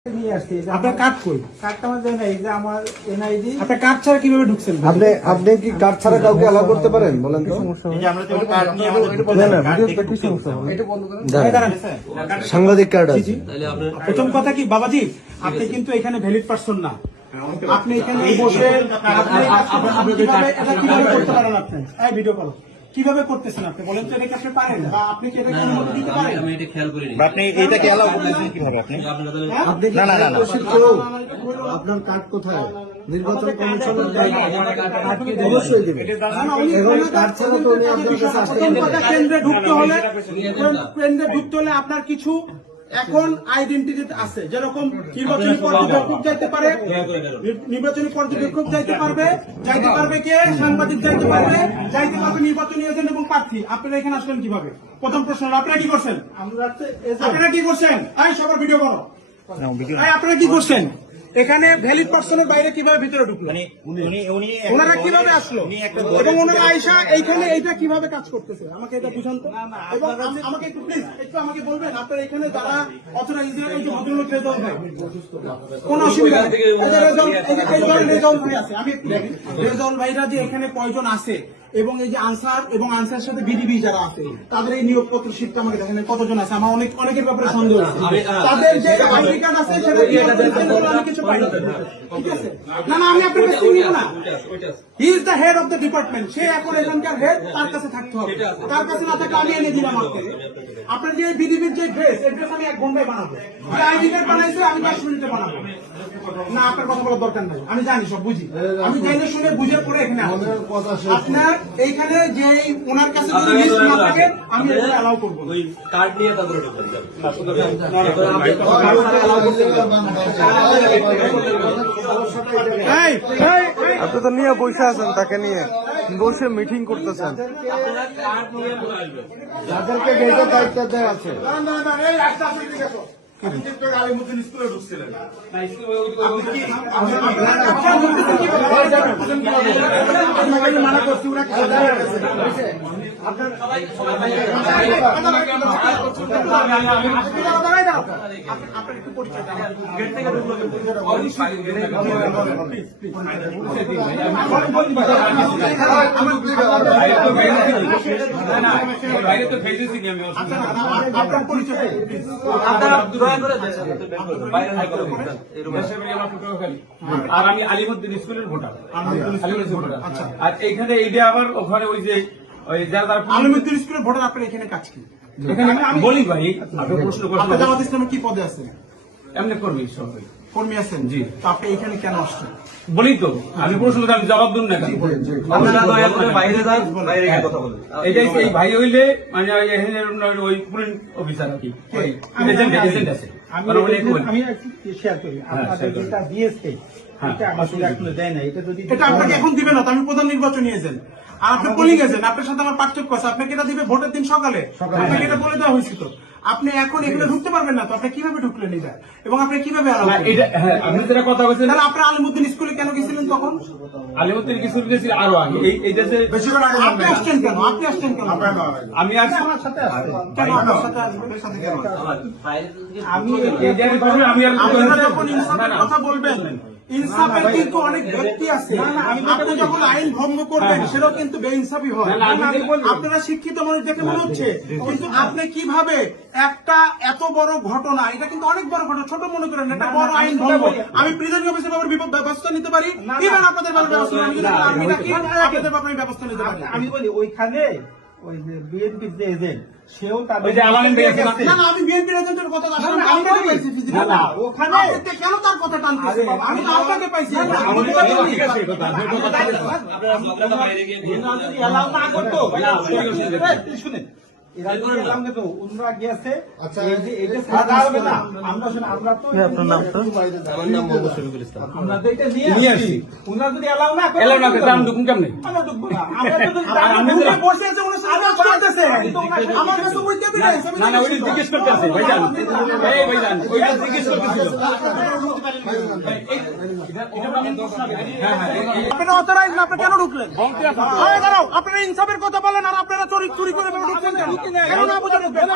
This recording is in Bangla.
আপনার কার্ড কই? কার্ডটা আমার দেন এই যে আমার এনআইডি। আপনার কার্ড ছাড়া কিভাবে ঢুকছেন? আপনি কি কার্ড ছাড়া কাউকে অ্যালাউ করতে পারেন? বলেন তো। সাংবাদিক কার্ড আছে। প্রথম কথা কি বাবাজি, আপনি কিন্তু এখানে ভ্যালিড পারসন না। আপনি এখানে বসে এটা কিভাবে করতে পারেন? আপনি এই ভিডিও কল কিভাবে করতেছেন? আপনি বলেন তো, এটা কি আপনি পারেন বা আপনি কি এটা অনুমতি দিতে পারেন? আমি এটা খেয়াল করিনি। আপনি এটাকে অ্যালাউ করতেছেন কিভাবে? আপনি না না না আপনার কার্ড কোথায়? নির্বাচন কমিশনের অবশ্যই দেবে। কার্ড ছাড়া তো উনি আপনার কাছে আসতে পারবেন না। কেন্দ্রে ঢুকতে হলে আপনার কিছু এখন আইডেন্টিটি আছে, যেরকম নির্বাচনী পর্যবেক্ষক যাইতে পারে, নির্বাচনী পর্যবেক্ষক যাইতে পারবে কে, সাংবাদিক যাইতে পারবে নির্বাচনী এজেন্ট এবং প্রার্থী। আপনারা এখানে আসলেন কিভাবে? প্রথম প্রশ্ন, আপনারা কি করছেন? তাই সবার ভিডিও করো। আপনারা কি করছেন? এখানে ভ্যালিড পার্সনের বাইরে কিভাবে ভিতরে ঢুকলো? ওনারা কিভাবে আসলো এবং ওনারা আয়সা এইখানে এইটা কিভাবে কাজ করতেছে? আমাকে এটা বুঝান তো। এবং আমাকে একটু প্লিজ একটু আমাকে বলবেন, আপনার এখানে যারা অথরাইজ ভদ্রলোক রেজাউল ভাই, কোন অসুবিধা নেই। রেজাউল ভাই আছে, আমি একটু দেখি রেজাউল ভাইরা যে এখানে কয়জন আছে এবং এই যে আনসার এবং আনসারের সাথে বিডিবি যারা আছে তাদের এই নিয়োগপত্র শীটটা আমাকে দেখেন কতজন আছে। আমার অনেকের ব্যাপারে সন্দেহ আছে। তাদের যে আইডি কার্ড আছে সেটা আমি কিছু পাই না। ঠিক আছে, না আমি আপনার কাছে নিব না। He is the head of the department. সে এখন এখানকার হেড, তার কাছে থাকতে হবে। তার কাছে না থাকলে আমি এনে দিলাম আপনাকে। আপনার যে বিডিবির যে ড্রেস, এই ড্রেস আমি 1 ঘন্টায় বানাবো। যে আইডি কার্ড বানাইছে আমি 10 মিনিটে বানাবো। না আপনার কথা বলার দরকার নাই, আমি জানি, সব বুঝি। আমি জেনে শুনে বুঝে পড়ে এখানে আপনার এইখানে যে ওনার কাছে যদি লিস্ট না থাকে আমি এটা অ্যালাউ করব না। ওই কার্ড নিয়ে তারপরে ঢুকবেন। আপনি তো নিয়ে বসে আছেন, তাকে নিয়ে বসে মিটিং করতেছেন। যাদেরকে গেটের দায়িত্ব দেওয়া আছে স্কুলে ঢুকছিলেন মানা করছি ওরা আর আমি আলিমুদ্দিন স্কুলের ভোটার। আর এইখানে এইটা আবার ওখানে ওই যে আলিমুদ্দিন স্কুলের ভোটার। আপনার এখানে কাজ কি? এখানে আমি বলি ভাই, আপনি প্রশ্ন করছেন জামাত ইসলামে কি পদে আছেন? এমনি কর্মী সবাই কর্মী আছেন। জি, তো আপনি এখানে কেন আসছেন? বলি তো, আমি প্রশ্ন আমি জবাব দিন না। বাইরে যান, বাইরে গিয়ে কথা বলেন। এটাই এই ভাই হইলে মানে ওই পুলিশ অফিসার আর কি, এজেন্ট আছে। আমি শেয়ার করি আপনাদের যেটা দিয়েছে এটা আমাকে এখনো দেয় না। এটা যদি এটা আপনাকে এখন দিবে না, তো আমি প্রধান নির্বাচনী এজেন্ট আর আপনি পোলিং এজেন্ট। আপনার সাথে আমার পার্থক্য আছে। আপনাকে এটা দিবে ভোটের দিন সকালে, আপনাকে এটা বলে দেওয়া হয়েছিল। আপনি এখন এখানে ঢুকতে পারবেন না, তো আপনি কিভাবে ঢুকলেন এটা এবং আপনি কিভাবে আপনি যেটা কথা বলছেন, তাহলে আপনার আলিমুদ্দিন স্কুলে কেন গেছিলেন তখন? আলিমুদ্দিন স্কুল গেছি আরো আগে। এই দেশে আপনি আসছেন কেন? আমি আসছি আমার সাথে আসছেন কেন? আপনার সাথে আসবেন আমি আমি আপনারা যখন ইনসাফের কথা বলবেন, ইনসাফের কিন্তু অনেক ব্যক্তি আছে। আপনি যখন আইন ভঙ্গ করবেন সেটাও কিন্তু বেইনসাফি হয়। আপনারা শিক্ষিত মানুষ দেখে মনে হচ্ছে, কিন্তু আপনি কিভাবে একটা এত বড় ঘটনা, এটা কিন্তু অনেক বড় ঘটনা, ছোট মনে করেন, এটা বড় আইন ভঙ্গ। আমি প্রিজাইডিং অফিসার ব্যাপারে ব্যবস্থা নিতে পারি, ইভেন আপনাদের ব্যাপারে ব্যবস্থা আপনাদের ব্যাপারে ব্যবস্থা নিতে পারি। আমি বলি ওইখানে ওই যে বিএনপির যে এজেন্ট সেও ওই যে আলামিন ভাই আছে না আমি বিএনপির এজেন্টের কথা ওখানে কেন তার কথা টানতেছে? আমি তো আপনাকে পাইছি। শুনেন, ওনারা গিয়েছে আমরা তো এটা নিয়ে আসি। ওনারা যদি এলাও না করে আমি ঢুকুন কেমনে? আমরা ঢুকবো না। আমরা বসে আছে ওনার সাথে করতেছে আমার কাছে ওই টেবিলে না না ওই জিজ্ঞেস করতে আছে ভাইজান, এই ভাইজান ওইটা জিজ্ঞেস করতেছিল। আপনারা অথরাইজ না, আপনি কেন ঢুকলেন? দাঁড়াও, আপনারা ইনসাফের কথা বলেন আর আপনারা চুরি করে ঢুকছেন কেন? না বুঝে ঢুকবেন।